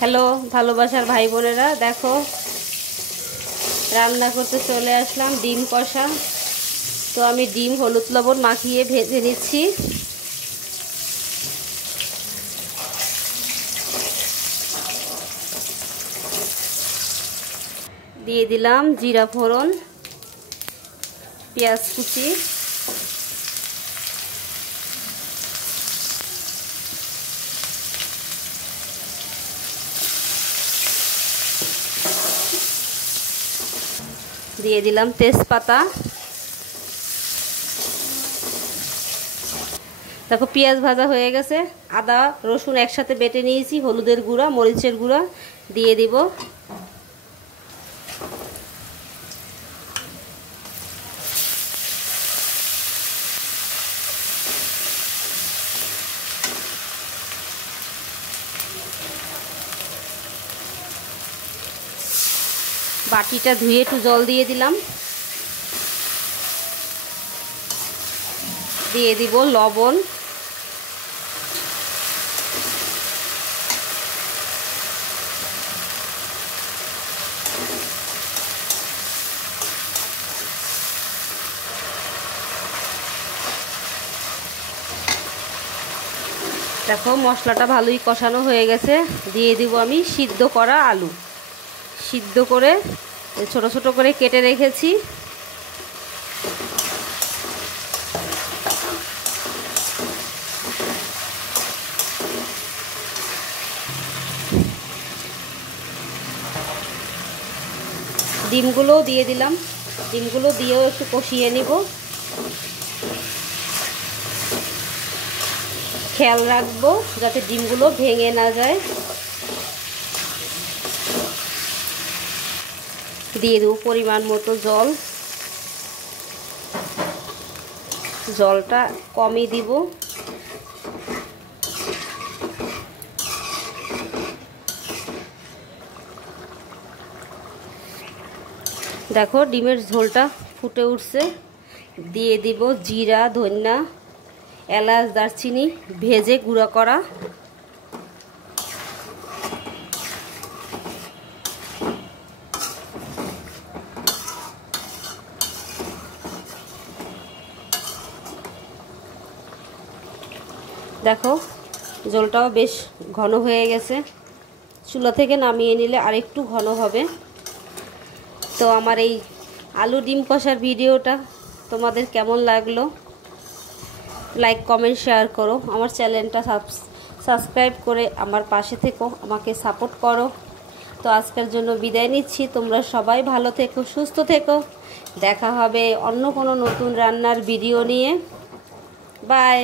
Hello ভালোবাসার ভাই বোনেরা, দেখো রান্না করতে চলে আসলাম ডিম কষা। তো আমি ডিম হলুদ লবণ মাখিয়ে ভেজে নিচ্ছি। দিয়ে দিলাম জিরা ফোড়ন, পেঁয়াজ কুচি, দিয়ে দিলাম তেজপাতা। দেখো পেঁয়াজ ভাজা হয়ে গেছে। আদা রসুন একসাথে বেটে নিয়েছি, হলুদের গুঁড়া মরিচের গুঁড়া দিয়ে দিব। বাটিটা ধুয়ে একটু জল দিয়ে দিলাম। দিয়ে দিব লবণ, দেখো মশলাটা ভালোই কষানো হয়ে গেছে। দিয়ে দিব আমি সিদ্ধ করা আলু, সিদ্ধ করে ছোট ছোট করে কেটে রেখেছি। ডিমগুলোও দিয়ে দিলাম। ডিমগুলো দিয়েও একটু কষিয়ে নিব। খেয়াল রাখবো যাতে ডিমগুলো ভেঙে না যায়। দিয়ে দেবো পরিমাণ মতো জল, জলটা কমই দিব। দেখো ডিমের ঝোলটা ফুটে উঠছে। দিয়ে দিব জিরা, ধনিয়া, এলাচ, দারচিনি ভেজে গুঁড়া করা। দেখো ঝোলটাও বেশ ঘন হয়ে গেছে। চুলা থেকে নামিয়ে নিলে আরেকটু ঘন হবে। তো আমার এই আলু ডিম কষার ভিডিওটা তোমাদের কেমন লাগলো? লাইক কমেন্ট শেয়ার করো। আমার চ্যানেলটা সাবস্ক্রাইব করে আমার পাশে থেকো, আমাকে সাপোর্ট করো। তো আজকের জন্য বিদায় নিচ্ছি। তোমরা সবাই ভালো থেকো, সুস্থ থেকো। দেখা হবে অন্য কোনো নতুন রান্নার ভিডিও নিয়ে। বাই।